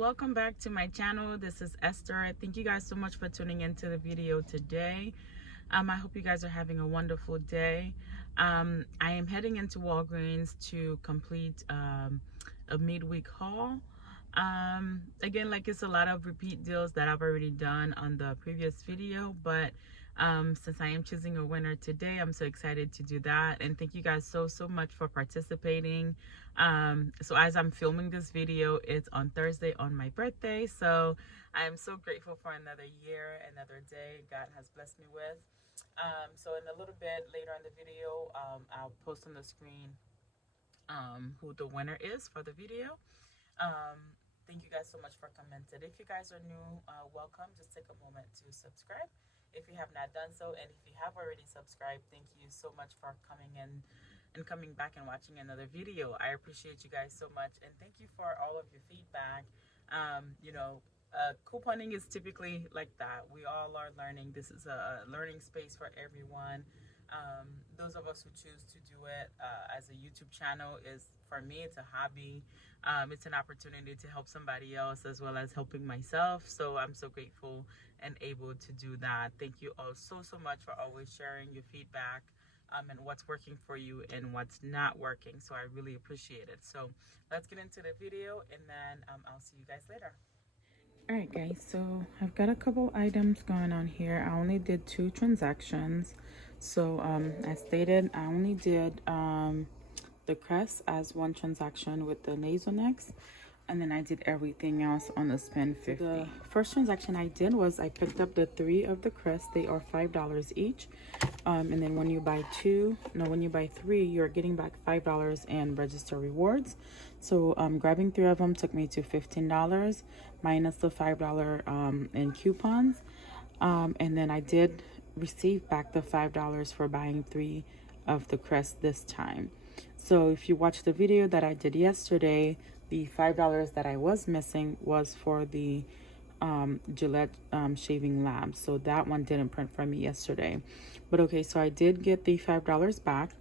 welcome back to my channel. This is Esther. Thank you guys so much for tuning into the video today. I hope you guys are having a wonderful day. I am heading into Walgreens to complete a midweek haul. Again, like, it's a lot of repeat deals that I've already done on the previous video, but since I am choosing a winner today, I'm so excited to do that. And thank you guys so much for participating. So as I'm filming this video, it's on Thursday, on my birthday, so I am so grateful for another year, another day God has blessed me with. So in a little bit later in the video, I'll post on the screen who the winner is for the video. Thank you guys so much for commenting. If you guys are new, welcome. Just take a moment to subscribe if you have not done so, and if you have already subscribed, thank you so much for coming in and coming back and watching another video. I appreciate you guys so much, and thank you for all of your feedback. Couponing is typically like that. We all are learning. This is a learning space for everyone. Those of us who choose to do it as a YouTube channel, is, for me, it's a hobby. It's an opportunity to help somebody else as well as helping myself. So I'm so grateful and able to do that. Thank you all so much for always sharing your feedback and what's working for you and what's not working. So I really appreciate it. So let's get into the video, and then I'll see you guys later. Alright guys, so I've got a couple items going on here. I only did 2 transactions. So as stated, I only did the crest as 1 transaction with the Nasonex, and then I did everything else on the spend 50. The first transaction I did was I picked up the 3 of the crest. They are $5 each, and then when you buy 3, you're getting back $5 in register rewards. So grabbing 3 of them took me to $15 minus the $5 in coupons, and then I did receive back the $5 for buying 3 of the crest this time. So if you watch the video that I did yesterday, the $5 that I was missing was for the Gillette shaving lamp. So that one didn't print for me yesterday. But okay, so I did get the $5 back.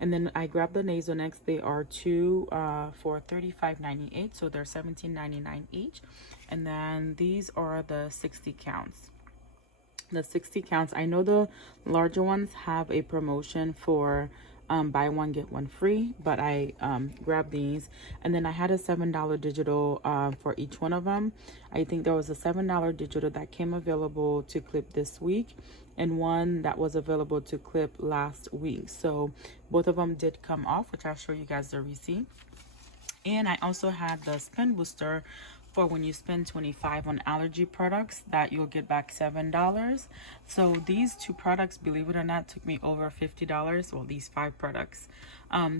And then I grabbed the Nasonex. They are 2 for $35.98. So they're $17.99 each. And then these are the 60 counts. The 60 counts. I know the larger ones have a promotion for buy one get one free, but I grabbed these. And then I had a $7 digital for each one of them. I think there was a $7 digital that came available to clip this week, and one that was available to clip last week. So both of them did come off, which I'll show you guys the receipt. And I also had the spend booster for when you spend $25 on allergy products, that you'll get back $7. So these 2 products, believe it or not, took me over $50. Well, these 5 products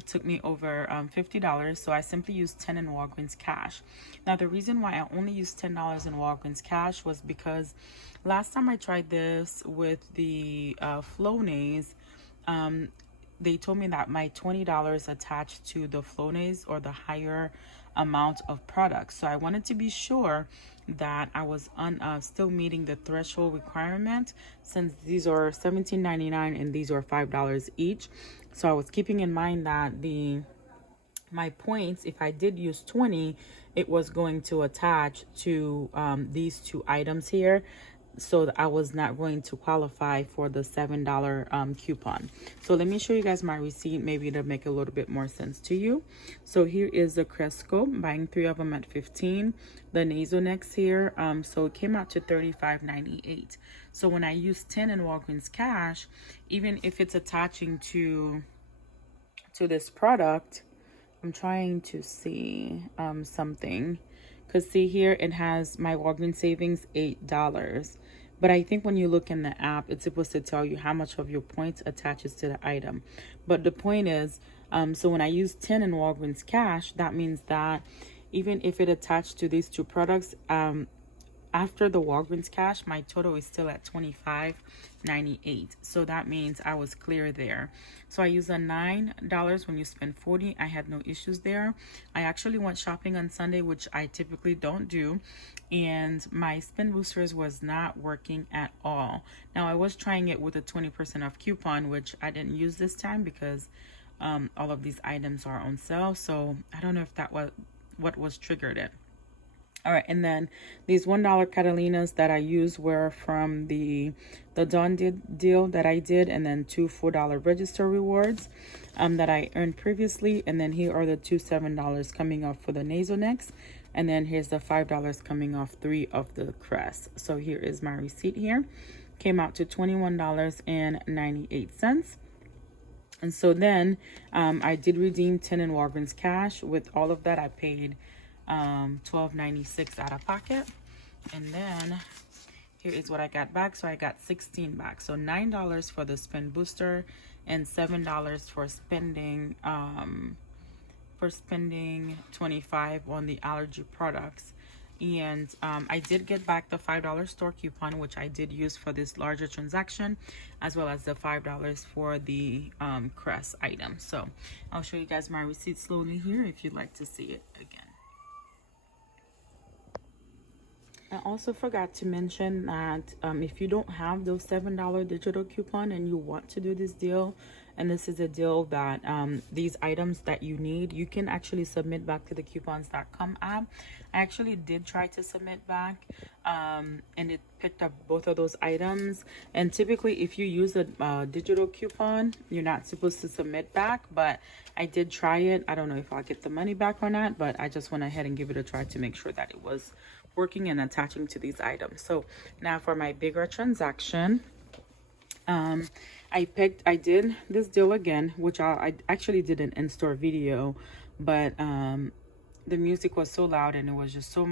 took me over $50. So I simply used 10 in Walgreens cash. Now the reason why I only used $10 in Walgreens cash was because last time I tried this with the Flonase, they told me that my $20 attached to the Flonase, or the higher amount of products. So I wanted to be sure that I was still meeting the threshold requirement, since these are $17.99 and these are $5 each. So I was keeping in mind that my points, if I did use 20, it was going to attach to these 2 items here, so that I was not going to qualify for the $7 coupon. So let me show you guys my receipt, maybe to make a little bit more sense to you. So here is the Cresco, buying 3 of them at $15. The Nasonex here, so it came out to $35.98. So when I use 10 in Walgreens cash, even if it's attaching to this product, I'm trying to see something, because see here, it has my Walgreens savings $8. But I think when you look in the app, it's supposed to tell you how much of your points attaches to the item. But the point is, so when I use 10 in Walgreens cash, that means that even if it attached to these 2 products, after the Walgreens cash, my total is still at $25.98. So that means I was clear there. So I used a $9 when you spend $40. I had no issues there. I actually went shopping on Sunday, which I typically don't do, and my spend boosters was not working at all. Now I was trying it with a 20% off coupon, which I didn't use this time because all of these items are on sale. So I don't know if that was what was triggered it. All right, and then these $1 Catalinas that I used were from the Dawn deal that I did, and then two $4 register rewards that I earned previously. And then here are the two $7 coming off for the Nasonex, and then here's the $5 coming off 3 of the Crest. So here is my receipt here. Came out to $21.98. And so then I did redeem 10 in Walgreens cash. With all of that, I paid $12.96 out of pocket. And then here is what I got back. So I got 16 back. So $9 for the spend booster and $7 for spending 25 on the allergy products. And I did get back the $5 store coupon, which I did use for this larger transaction, as well as the $5 for the Crest item. So I'll show you guys my receipt slowly here if you'd like to see it again. I also forgot to mention that if you don't have those $7 digital coupon and you want to do this deal, and this is a deal that these items that you need, you can actually submit back to the coupons.com app. I actually did try to submit back and it picked up both of those items. And typically if you use a digital coupon, you're not supposed to submit back, but I did try it. I don't know if I'll get the money back or not, but I just went ahead and give it a try to make sure that it was working and attaching to these items. So now for my bigger transaction, I did this deal again, which I actually did an in-store video, but the music was so loud and it was just so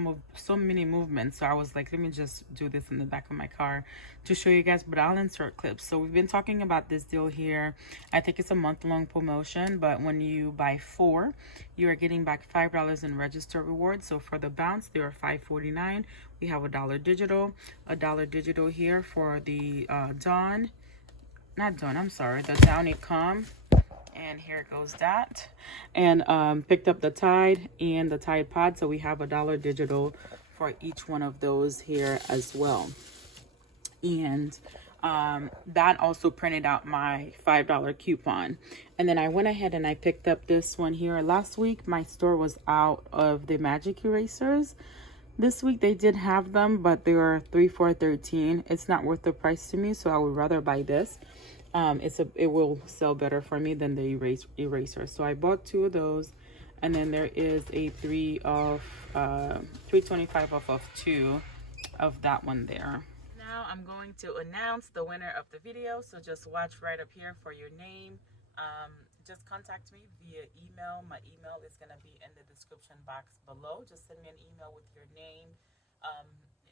many movements. So I was like, let me just do this in the back of my car to show you guys, but I'll insert clips. So we've been talking about this deal here. I think it's a month-long promotion, but when you buy 4, you are getting back $5 in register rewards. So for the bounce, they are $5.49. We have a $1 digital here for the the Downy Calm. And here goes that. And picked up the Tide and the Tide Pod. So we have a $1 digital for each one of those here as well. And that also printed out my $5 coupon. And then I went ahead and I picked up this one here. Last week, my store was out of the magic erasers. This week they did have them, but they were $3 for $13. It's not worth the price to me, so I would rather buy this. It will sell better for me than the eraser. So I bought 2 of those, and then there is a $3.25 off of 2 of that one there. Now I'm going to announce the winner of the video, so just watch right up here for your name. Just contact me via email. My email is going to be in the description box below. Just send me an email with your name,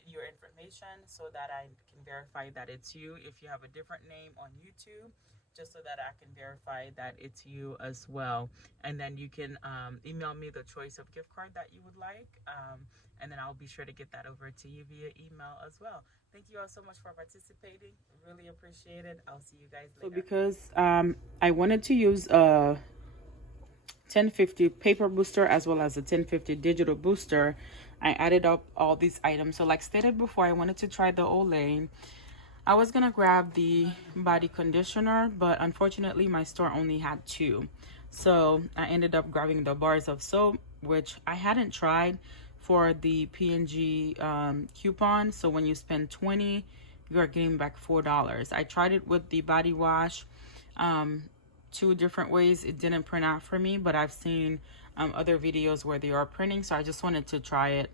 your information, so that I can verify that it's you. If you have a different name on YouTube, just so that I can verify that it's you as well. And then you can email me the choice of gift card that you would like, and then I'll be sure to get that over to you via email as well. Thank you all so much for participating. Really appreciate it. I'll see you guys later. So because I wanted to use a 1050 paper booster as well as a 1050 digital booster, I added up all these items. So like stated before, I wanted to try the Olay. I was gonna grab the body conditioner, but unfortunately my store only had 2. So I ended up grabbing the bars of soap, which I hadn't tried for the P&G coupon. So when you spend 20, you are getting back $4. I tried it with the body wash 2 different ways. It didn't print out for me, but I've seen other videos where they are printing, so I just wanted to try it,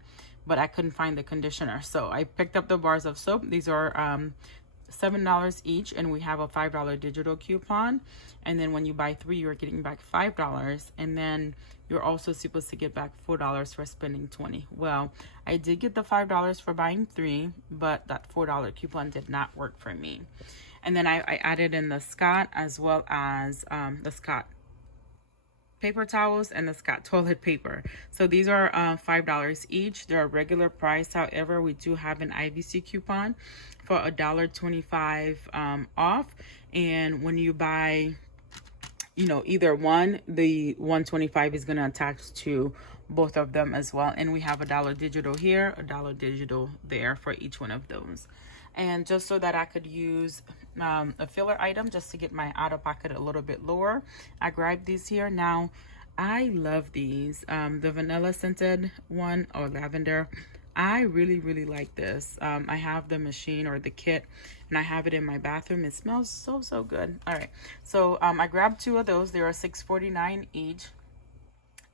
but I couldn't find the conditioner. So I picked up the bars of soap. These are $7 each, and we have a $5 digital coupon. And then when you buy 3, you're getting back $5, and then you're also supposed to get back $4 for spending 20. Well, I did get the $5 for buying 3, but that $4 coupon did not work for me. And then I added in the Scott, as well as the Scott paper towels and the Scott toilet paper. So these are $5 each. They're a regular price. However, we do have an IVC coupon for $1.25 off. And when you buy, either one, the $1.25 is going to attach to both of them as well. And we have a $1 digital here, a $1 digital there for each one of those. And just so that I could use a filler item just to get my out of pocket a little bit lower, I grabbed these here. Now I love these, the vanilla scented one, or lavender. I really like this. I have the machine or the kit, and I have it in my bathroom. It smells so good. All right, so I grabbed 2 of those. They are $6.49 each.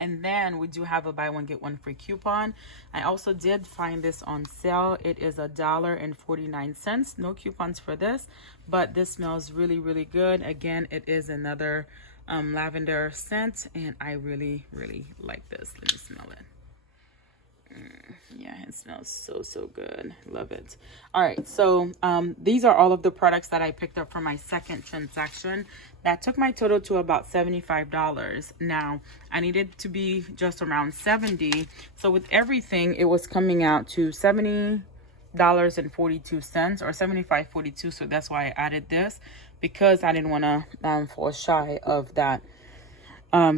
And then we do have a buy one get one free coupon. I also did find this on sale. It is $1.49. No coupons for this, but this smells really good. Again, it is another lavender scent, and I really like this. Let me smell it. Yeah, it smells so good. Love it. All right, so these are all of the products that I picked up for my second transaction. That took my total to about $75. Now I needed to be just around $70, so with everything it was coming out to $70.42 or $75.42. So that's why I added this, because I didn't want to fall shy of that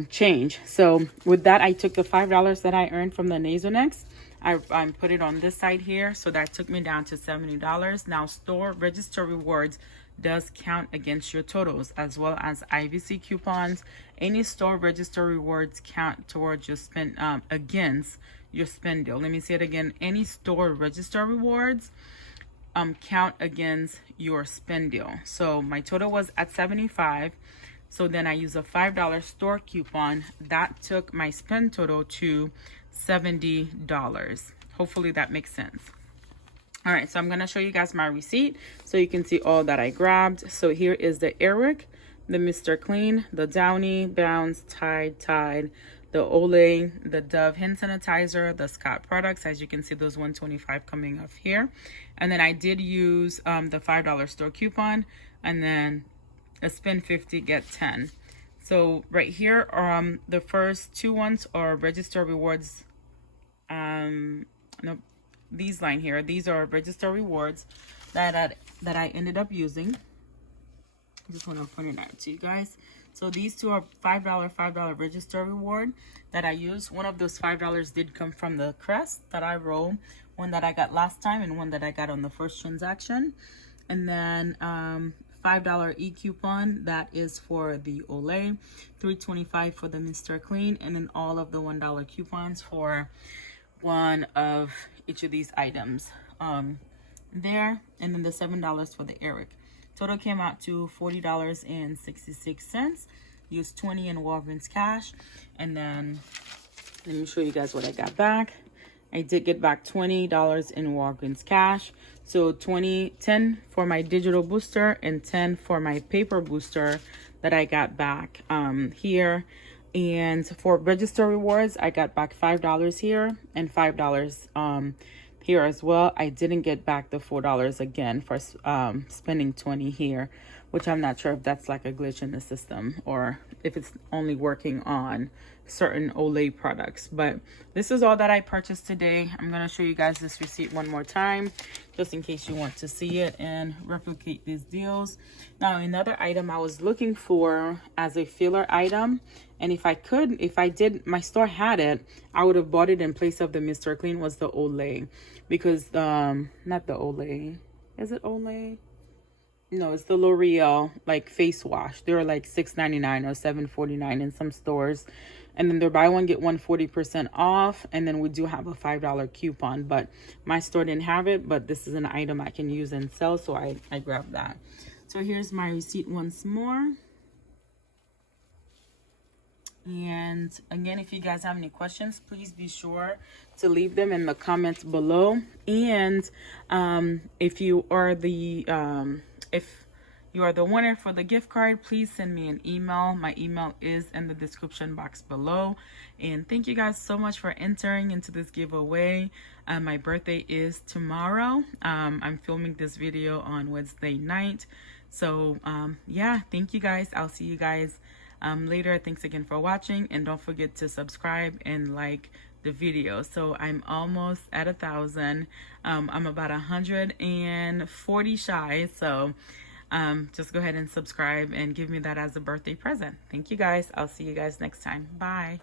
change. So with that, I took the $5 that I earned from the Nasonex. I put it on this side here, so that took me down to $70. Now, store register rewards does count against your totals, as well as IVC coupons. Any store register rewards count towards your spend against your spend deal. Let me say it again. Any store register rewards count against your spend deal. So my total was at 75. So then I use a $5 store coupon that took my spend total to $70. Hopefully that makes sense. All right, so I'm gonna show you guys my receipt so you can see all that I grabbed. So here is the Airwick, the Mr. Clean, the Downy, Bounce, Tide, the Olay, the Dove hand sanitizer, the Scott products. As you can see, those $125 coming off here. And then I did use the $5 store coupon, and then a spend 50 get 10. So right here, the first 2 ones are register rewards. Nope, these line here, these are register rewards that I ended up using. I just want to point it out to you guys. So these 2 are $5 register reward that I use. One of those $5 did come from the crest that I rolled, one that I got last time and one that I got on the first transaction. And then $5 e-coupon, that is for the Olay, $3.25 for the Mr. Clean, and then all of the $1 coupons for one of each of these items there, and then the $7 for the Airwick. Total came out to $40.66. Used 20 in Walgreens cash, and then let me show you guys what I got back. I did get back $20 in Walgreens cash. So 10 for my digital booster and 10 for my paper booster that I got back here. And for register rewards, I got back $5 here and $5 here as well. I didn't get back the $4 again for spending 20 here, which I'm not sure if that's like a glitch in the system or if it's only working on certain Olay products. But this is all that I purchased today. I'm going to show you guys this receipt one more time, just in case you want to see it and replicate these deals. Now, another item I was looking for as a filler item, and if I did, my store had it, I would have bought it in place of the Mr. Clean, was the Olay. Because, not the Olay. Is it Olay? No, it's the L'Oreal, like, face wash. They're like $6.99 or $7.49 in some stores. And then they're buy one, get one 40% off. And then we do have a $5 coupon. But my store didn't have it. But this is an item I can use and sell. So I grabbed that. So here's my receipt once more. And again, if you guys have any questions, please be sure to leave them in the comments below. And if you are the winner for the gift card, please send me an email. My email is in the description box below. And thank you guys so much for entering into this giveaway. My birthday is tomorrow. I'm filming this video on Wednesday night. So yeah, thank you guys. I'll see you guys later. Thanks again for watching, and don't forget to subscribe and like the video. So I'm almost at 1,000. I'm about 140 shy, so just go ahead and subscribe and give me that as a birthday present. Thank you guys. I'll see you guys next time. Bye.